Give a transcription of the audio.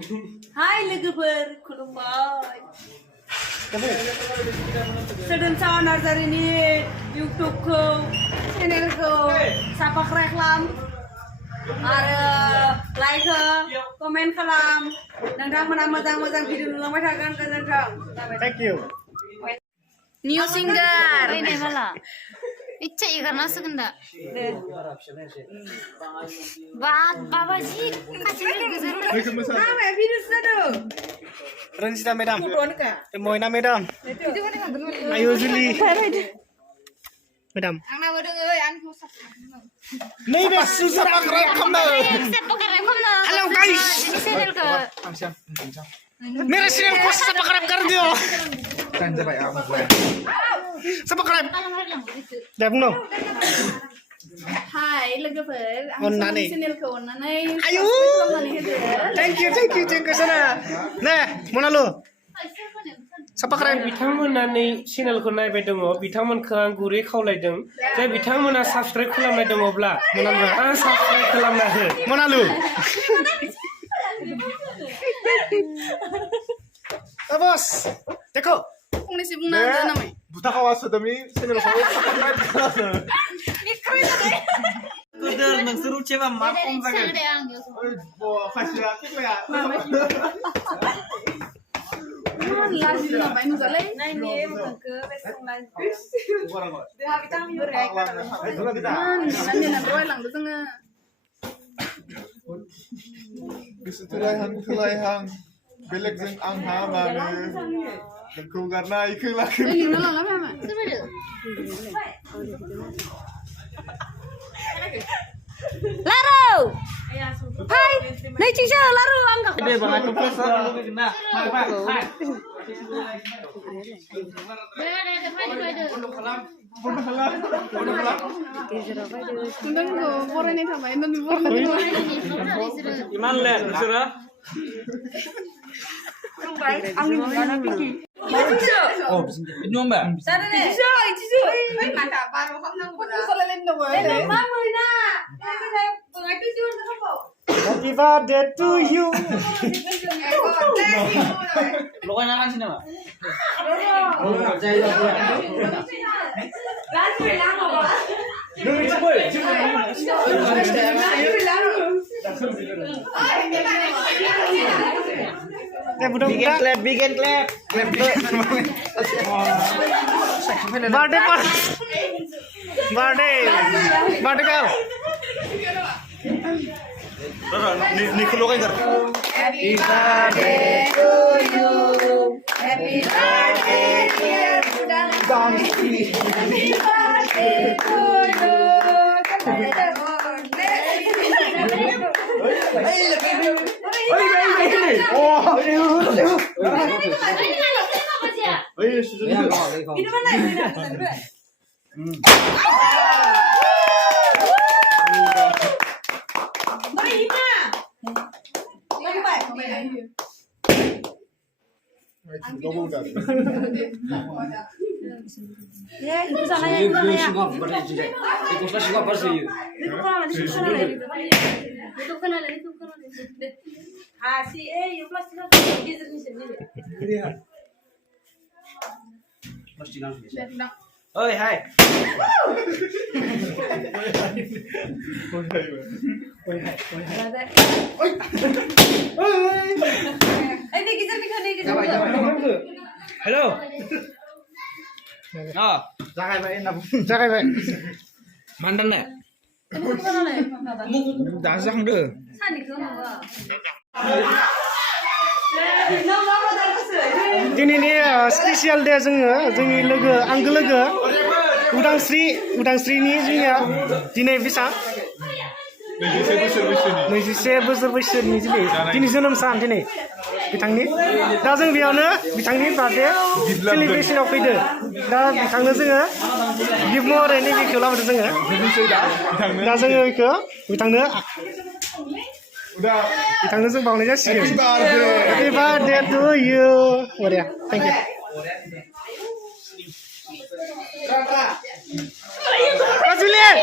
Hai logoफोर खुलुमबाय Sodomsa Narzariनि YouTube-खौ channel-खौ subscribe खालाम आरो like हो comment खालाम नोंथांमोना मोजां भिडिअ नुलांबाय थागोन गोजोन्थों Thank you. New singer Ini malah. Ica ikan masuk enggak? Bapak sih kacangnya besar. Nama video satu Ransita Madam. Moina Madam. Ayu Zuli. Madam. Ang nawa dong euy, ang susah. Nih deh susah pakai kamu. Set pakai kom na. Halo guys. Ini channel ke. Mere channel को subscribe कर दियो subscribe दे बुं दong Hai logoफोर अन्नानै channel-खौ अन्नानै आयु खालामनानै होदो thank you sana নে मोनालु सब्सक्राइब बिथांमोननानै चेनेलखौ नायबाय दङ बिथांमोनखौ आं गुरै खावलायदों जे बिथांमोना साबस्क्राइब खालामनाय दङब्ला आं साबस्क्राइब खालामना हो मोनालु bos देखो फंनैसो बुंना होदो नामा 부탁하고 왔어, 너미 채널 보고 subscribe kuder nang seru coba makom Channel deh ang Yusuf. 뭐 가시라 끼고야. Nuhun lagi ngapain nugalay? Nah ini ke besok lagi. 뭐라고? Dia kita miyur kayak 누가 kita? nanti nanti lang tuh tengah. Gusto tulay belekzeng ang hamane. Nagko karena ikeng lagi. Ini lang apa mah? Coba dulu. Laro. Hai, naik cica laro angkat. Gede banget tuh pos kena. Tentang gue foreign ini apa? Ini foreign. Iman len surah Oh, ini mbak. Sana nih. Cica. Mantap, baru kamu udah. Selain itu boleh. Mama ina. Saya pengen tidur apa? Happy birthday to you. lo kan nyalakan sini mbak Bikin clap. Birthday pas. Birthday kau. 니 클로 가이다. Happy birthday to you. Happy birthday dear Budang. Happy birthday to you. 어이 수준. 너무 잘해. Itu salahnya itu namanya. Itu kenal. Si yung plastik geser ni sendiri. Oi, hai. Ini geser ni kan geser. Halo. Oh, 자가 봐, 나 jaga baik. mandan nek Kamu kenal ya? Dasang deh. Sani kenal ba? Dini ni spesial deh जोंनि लोगो आंगो लोगो उदांस्रि ni जोंनिया दिनै बेसां 21 बोसोर बैसोनि दिनै जोनोम सान दिनै बिथांनि दा जों बेयावनो बिथांनि बार्थडे सेलिब्रेशनाव फैदो दा बिथांनो जोङो गिफ्ट महरै नैबेखौ लाबोदों जोङो दा जोङो बेखौ बिथांनो जों बावनाय जासिगोन Happy birthday to you बरिया थैंक यू Juliet